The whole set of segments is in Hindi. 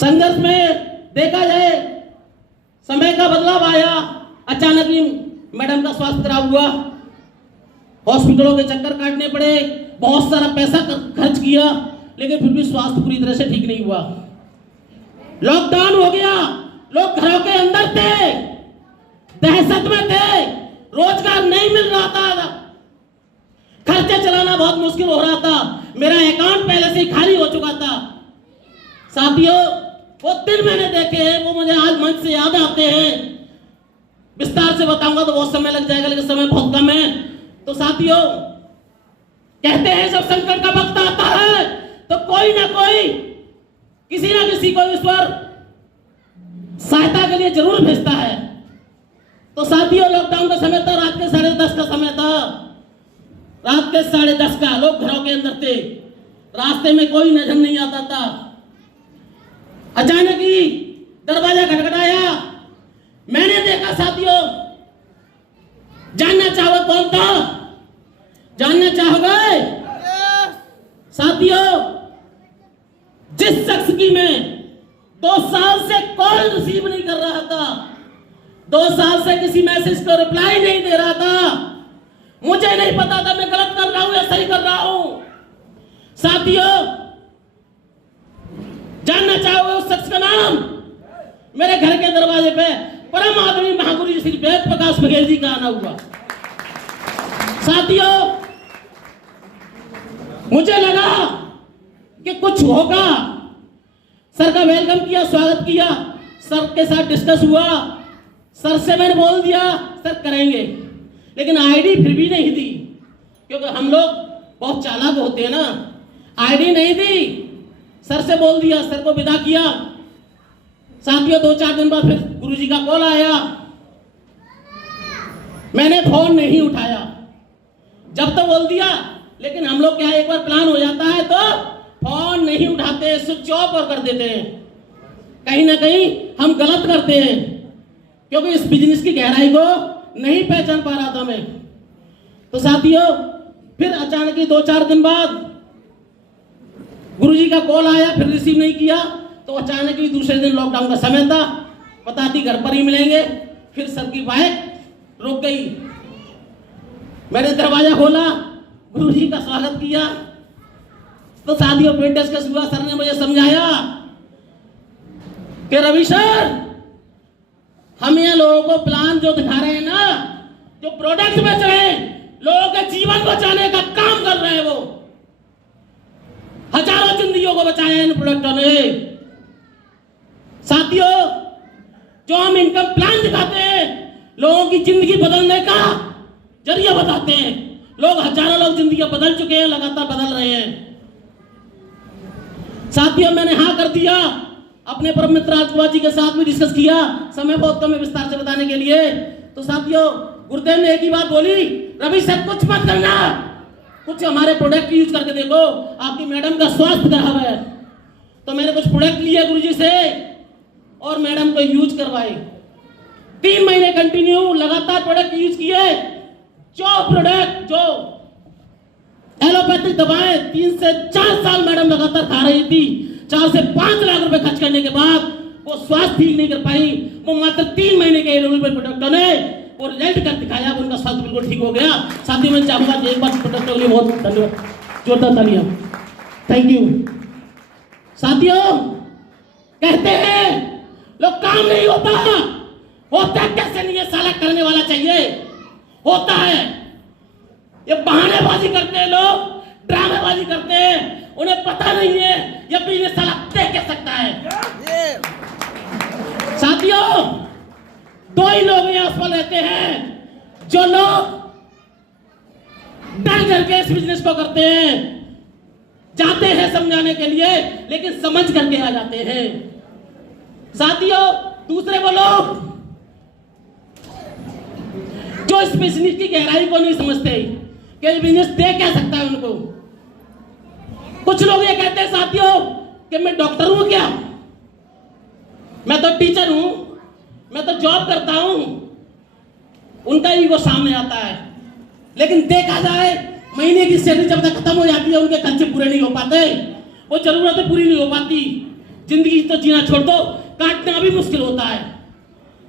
संघर्ष में देखा जाए समय का बदलाव आया, अचानक ही मैडम का स्वास्थ्य खराब हुआ, हॉस्पिटलों के चक्कर काटने पड़े, बहुत सारा पैसा खर्च किया, लेकिन फिर भी स्वास्थ्य पूरी तरह से ठीक नहीं हुआ। लॉकडाउन हो गया, लोग घरों के अंदर थे, दहशत में थे, रोजगार नहीं मिल रहा था, खर्चे चलाना बहुत मुश्किल हो रहा था, मेरा अकाउंट पहले से ही खाली हो चुका था। साथियों, वो दिन मैंने देखे हैं, वो मुझे आज मंच से याद आते हैं। विस्तार से बताऊंगा तो बहुत समय लग जाएगा, लेकिन समय बहुत कम है। तो साथियों, कहते हैं जब संकट का वक्त आता है तो कोई ना कोई, किसी ना किसी को ईश्वर सहायता के लिए जरूर भेजता है। तो साथियों, लॉकडाउन का समय था, रात के 10:30 का समय था, रात के 10:30 का, लोग घरों के अंदर थे, रास्ते में कोई नजर नहीं आता था। अचानक ही दरवाजा खटखटाया, मैंने देखा। साथियों, जानना चाहोगे कौन था? जानना चाहोगे? साथियों, जिस शख्स की मैं 2 साल से कॉल रिसीव नहीं कर रहा था, 2 साल से किसी मैसेज को रिप्लाई नहीं दे रहा था, मुझे नहीं पता था मैं गलत कर रहा हूं या सही कर रहा हूं। साथियों, जानना चाहोगे उस शख्स का नाम? मेरे घर के दरवाजे पे परम आदमी महागुरु श्री वेद प्रकाश बघेल जी का आना हुआ। साथियों, मुझे लगा कि कुछ होगा, सर का वेलकम किया, स्वागत किया, सर के साथ डिस्कस हुआ, सर से मैंने बोल दिया सर करेंगे, लेकिन आईडी फिर भी नहीं दी, क्योंकि हम लोग बहुत चालाक होते हैं ना, आईडी नहीं दी, सर से बोल दिया, सर को विदा किया। साथियों, 2-4 दिन बाद फिर गुरुजी का कॉल आया, मैंने फोन नहीं उठाया, जब तो बोल दिया, लेकिन हम लोग क्या, एक बार प्लान हो जाता है तो फोन नहीं उठाते, स्विच ऑफ और कर देते हैं। कहीं ना कहीं हम गलत करते हैं, क्योंकि इस बिजनेस की गहराई को नहीं पहचान पा रहा था मैं। तो साथियों, फिर अचानक ही 2-4 दिन बाद गुरुजी का कॉल आया, फिर रिसीव नहीं किया, तो अचानक ही दूसरे दिन लॉकडाउन का समय था, पता थी घर पर ही मिलेंगे, फिर सर की बाइक रुक गई। मैंने दरवाजा खोला, गुरुजी का स्वागत किया, तो साथियों फिर डिस्कस हुआ। सर ने मुझे समझाया कि रवि सर, हम ये लोगों को प्लान जो दिखा रहे हैं ना, जो प्रोडक्ट बेच रहे हैं, लोगों के जीवन बचाने का काम कर रहे हैं, वो हजारों जिंदगियों को बचाया है इन प्रोडक्टों ने। साथियों, जो हम इनकम प्लान दिखाते हैं, लोगों की जिंदगी बदलने का जरिया बताते हैं, लोग हजारों लोग जिंदगी बदल चुके हैं, लगातार बदल रहे हैं। साथियों, मैंने हाँ कर दिया, अपने परम मित्र राजकुमार जी के साथ भी डिस्कस किया, समय बहुत कम है विस्तार से बताने के लिए। तो साथियों, गुरुदेव ने एक ही बात बोली, रवि सर कुछ मत करना, कुछ हमारे प्रोडक्ट यूज करके देखो, आपकी मैडम का स्वास्थ्य खराब है। तो मैंने कुछ प्रोडक्ट लिए गुरुजी से और मैडम को यूज करवाए, 3 महीने कंटिन्यू लगातार प्रोडक्ट यूज किए। जो प्रोडक्ट, जो एलोपैथिक दवाएं 3 से 4 साल मैडम लगातार खा रही थी, 4 से 5 लाख रुपए खर्च करने के बाद वो स्वास्थ्य ठीक नहीं कर पाई, वो मात्र 3 महीने के एलोपैथिक प्रोडक्टों ने वो रिजल्ट कर दिखाया, उनका स्वास्थ्य बिल्कुल ठीक हो गया। साथियों, मैं चाहूंगा कि एक बार प्रोडक्टों के लिए बहुत धन्यवाद, जोरदार तालियां, थैंक यू। साथियों, कहते हैं लोग काम नहीं होता, होता कैसे नहीं है, साला करने वाला चाहिए, होता है। ये बहानेबाजी करते हैं लोग, ड्रामेबाजी करते हैं, उन्हें पता नहीं है ये बिजनेस साला देख के सकता है। साथियों, 2 ही लोग यहाँ पर रहते हैं, जो लोग डर डर के इस बिजनेस को करते हैं, जाते हैं समझाने के लिए, लेकिन समझ करके आ जाते हैं। साथियों, दूसरे वो लोग जो इस बिजनेस की गहराई को नहीं समझते कि बिजनेस दे क्या सकता है उनको। कुछ लोग ये कहते हैं साथियों कि मैं डॉक्टर हूं क्या, मैं तो टीचर हूं, मैं तो जॉब करता हूं, उनका ईगो सामने आता है। लेकिन देखा जाए, महीने की सैलरी जब तक खत्म हो जाती है, उनके खर्चे पूरे नहीं हो पाते, वो जरूरतें पूरी नहीं हो पाती। जिंदगी तो जीना छोड़ दो, काटना भी मुश्किल होता है,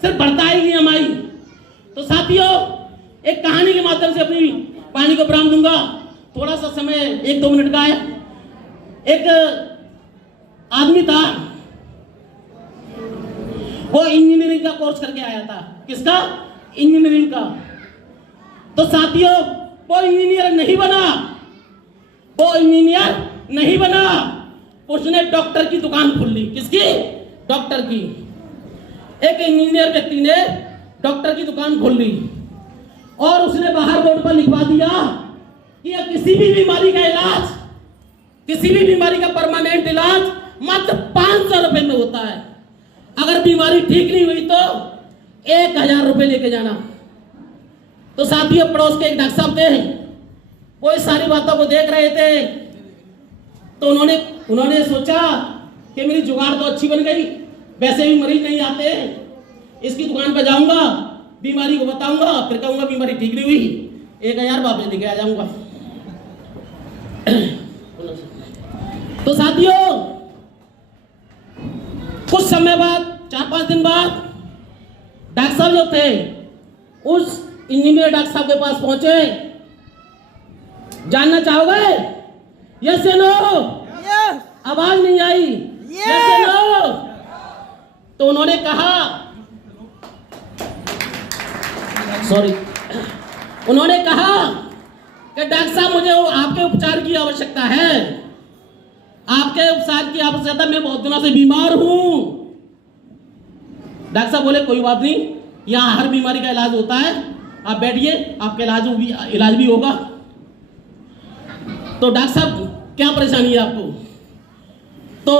सिर्फ बढ़ता ही EMI। तो साथियों, एक कहानी के माध्यम से अपनी वाणी को विराम दूंगा। थोड़ा सा समय 1-2 मिनट का है। एक आदमी था, वो इंजीनियरिंग का कोर्स करके आया था। किसका? इंजीनियरिंग का। तो साथियों, वो इंजीनियर नहीं बना, वो इंजीनियर नहीं बना, उसने डॉक्टर की दुकान खोल ली। किसकी? डॉक्टर की। एक इंजीनियर व्यक्ति ने डॉक्टर की दुकान खोल ली और उसने बाहर बोर्ड पर लिखवा दिया कि किसी भी बीमारी का इलाज, किसी भी बीमारी का परमानेंट इलाज मात्र 500 रुपए में होता है। अगर बीमारी ठीक नहीं हुई तो 1000 रुपए लेके जाना। तो साथियों, पड़ोस के एक डॉक्टर साहब थे, वो इस सारी बातों को देख रहे थे। तो उन्होंने सोचा कि मेरी जुगाड़ तो अच्छी बन गई, वैसे भी मरीज नहीं आते, इसकी दुकान पर जाऊंगा, बीमारी को बताऊंगा, फिर कहूंगा बीमारी ठीक नहीं हुई, 1000 वापस लेके आ जाऊंगा। तो साथियों, कुछ समय बाद, 4-5 दिन बाद, डॉक्टर साहब जो थे उस इंजीनियर डॉक्टर साहब के पास पहुंचे। जानना चाहोगे? यस या नो? आवाज नहीं आई। यस या नो? तो उन्होंने कहा, उन्होंने कहा कि डॉक्टर साहब, मुझे आपके उपचार की आवश्यकता है, आपके उपचार की आवश्यकता, मैं बहुत दिनों से बीमार हूं। डॉक्टर साहब बोले, कोई बात नहीं, यहां हर बीमारी का इलाज होता है, आप बैठिए, आपका इलाज भी होगा। तो डॉक्टर साहब, क्या परेशानी है आपको? तो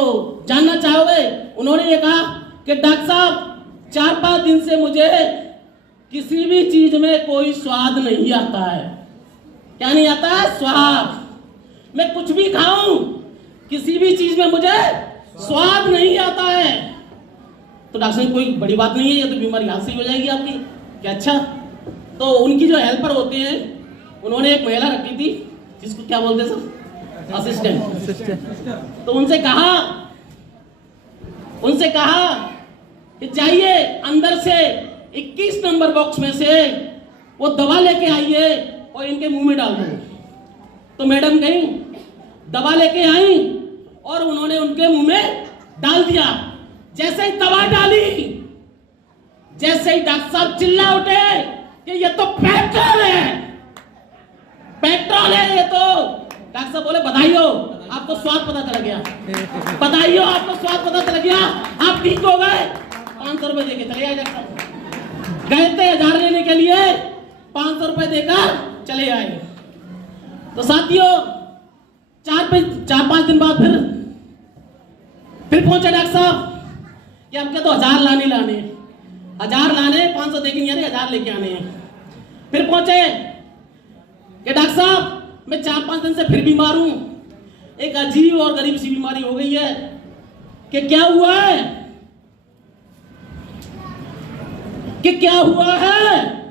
जानना चाहोगे? उन्होंने ये कहा कि डॉक्टर साहब, 4-5 दिन से मुझे किसी भी चीज में कोई स्वाद नहीं आता है। क्या नहीं आता है? स्वाद। मैं कुछ भी खाऊं, किसी भी चीज में मुझे स्वाद नहीं आता है। तो डॉक्टर साहब, कोई बड़ी बात नहीं है, ये तो बीमारी हाथ से ही हो जाएगी आपकी। क्या? अच्छा। तो उनकी जो हेल्पर होते हैं, उन्होंने एक महिला रखी थी, जिसको क्या बोलते हैं सर? असिस्टेंट। तो उनसे कहा कि जाइए अंदर से 21 नंबर बॉक्स में से वो दवा लेके आइए और इनके मुंह में डाल दो। तो मैडम गई, दवा लेके आई और उन्होंने उनके मुंह में डाल दिया। जैसे ही दवा डाली, जैसे ही डॉक्टर साहब चिल्ला उठे कि ये तो पेट्रोल है, पेट्रोल है ये तो। डॉक्टर साहब बोले, बधाई हो, आपको स्वाद पता चल गया, बधाई हो, आपको स्वाद पता चल गया, आप ठीक हो गए। 500 रुपए देके चले आए। डॉक्टर साहब गए थे 1000 लेने के लिए, 500 रुपए देकर चले आए। तो साथियों, 4-5 दिन बाद फिर पहुंचे डॉक्टर साहब कि आपके तो 1000 लाने 500 देके नहीं आने, 1000 लेके आने हैं। फिर पहुंचे कि डॉक्टर साहब, मैं 4-5 दिन से फिर बीमार हूं, एक अजीब और गरीब सी बीमारी हो गई है। कि क्या हुआ है? कि क्या हुआ है?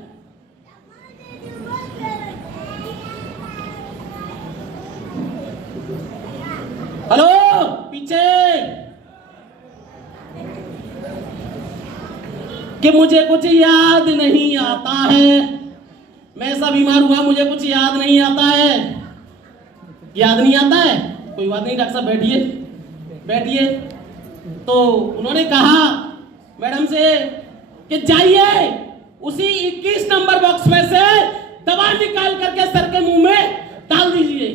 हेलो, पीछे। कि मुझे कुछ याद नहीं आता है, मैं ऐसा बीमार हुआ, मुझे कुछ याद नहीं आता है। याद नहीं आता है? कोई बात नहीं डॉक्टर साहब, बैठिए। तो उन्होंने कहा मैडम से कि जाइए उसी 21 नंबर बॉक्स में से दवा निकाल करके सर के मुंह में डाल दीजिए।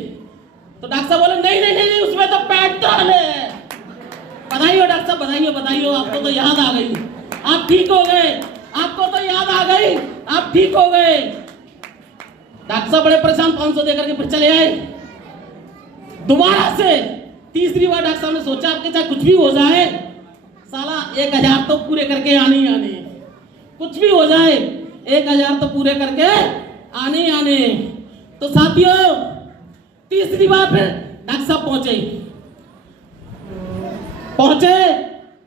तो डॉक्टर साहब बोले, नहीं, उसमें तो पेट्रोल है। बधाई हो डॉक्टर साहब, बधाई हो, आपको तो याद आ गई, आप ठीक हो गए, आपको तो याद आ गई, आप ठीक हो गए। डॉक्टर साहब बड़े परेशान, 500 देकर के फिर चले आए। दोबारा से तीसरी बार डॉक्टर साहब ने सोचा, आपके चाहे कुछ भी हो जाए, साला 1000 तो पूरे करके आने ही आने, कुछ भी हो जाए 1000 तो पूरे करके आने ही आने। तो साथियों, तीसरी बार फिर डॉक्टर साहब पहुंचे।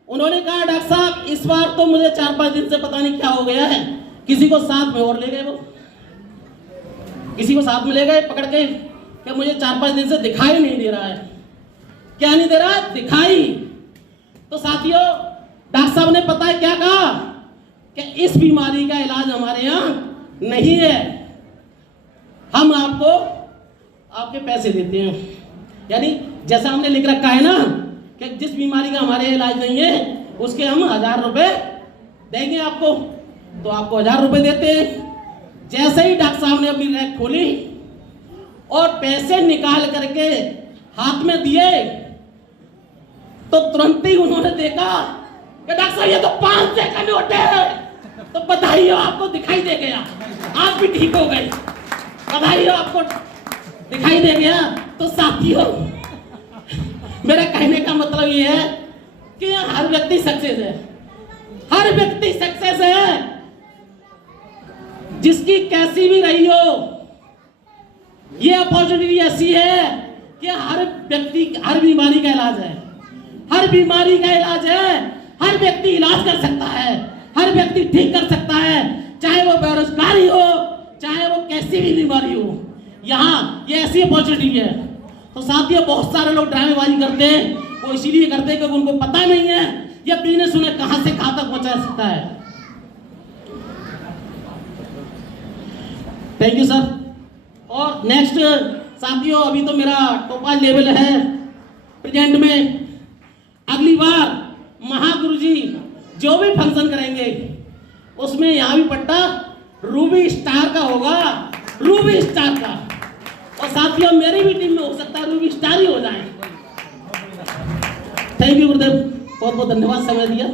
उन्होंने कहा, डॉक्टर साहब, इस बार तो मुझे 4-5 दिन से पता नहीं क्या हो गया है। किसी को साथ में और ले गए, वो किसी को साथ में ले गए पकड़ के कि मुझे 4-5 दिन से दिखाई नहीं दे रहा है। क्या नहीं दे रहा है? दिखाई। तो साथियों, डॉक्टर साहब ने पता है क्या कहा कि इस बीमारी का इलाज हमारे यहाँ नहीं है, हम आपको आपके पैसे देते हैं। यानी जैसा हमने लिख रखा है ना कि जिस बीमारी का हमारे इलाज नहीं है उसके हम 1000 रुपए देंगे आपको, तो आपको 1000 रुपए देते हैं। जैसे ही डॉक्टर साहब ने अपनी रैक खोली और पैसे निकाल करके हाथ में दिए, तो तुरंत ही उन्होंने देखा कि डॉक्टर साहब ये तो 500 का नोट है। तो बधाई हो, आपको दिखाई दे गया, आप भी ठीक हो गए, बधाई हो, आपको दिखाई दे गया। तो साथियों, मेरा कहने का मतलब ये है कि हर व्यक्ति सक्सेस है, हर व्यक्ति सक्सेस है, जिसकी कैसी भी रही हो। ये अपॉर्चुनिटी ऐसी है कि हर व्यक्ति, हर बीमारी का इलाज है, हर बीमारी का इलाज है, हर व्यक्ति इलाज कर सकता है, हर व्यक्ति ठीक कर सकता है, चाहे वो बेरोजगारी हो, चाहे वो कैसी भी बीमारी हो। यहाँ ये ऐसी अपॉर्चुनिटी है। तो साथियों, बहुत सारे लोग ड्रामेबाजी करते हैं, वो इसीलिए करते हैं क्योंकि उनको पता नहीं है ये बिजनेस उन्हें कहां से कहां तक पहुंचा सकता है। Thank you sir. और नेक्स्ट साथियों, अभी तो मेरा टोपाज लेवल है प्रेजेंट में, अगली बार महागुरुजी जो भी फंक्शन करेंगे उसमें यहाँ भी पट्टा रूबी स्टार का होगा, रूबी स्टार का। और साथियों, मेरी भी टीम में हो सकता है रूबी स्टार ही हो जाए। थैंक यू गुरुदेव, बहुत बहुत धन्यवाद समय दिया।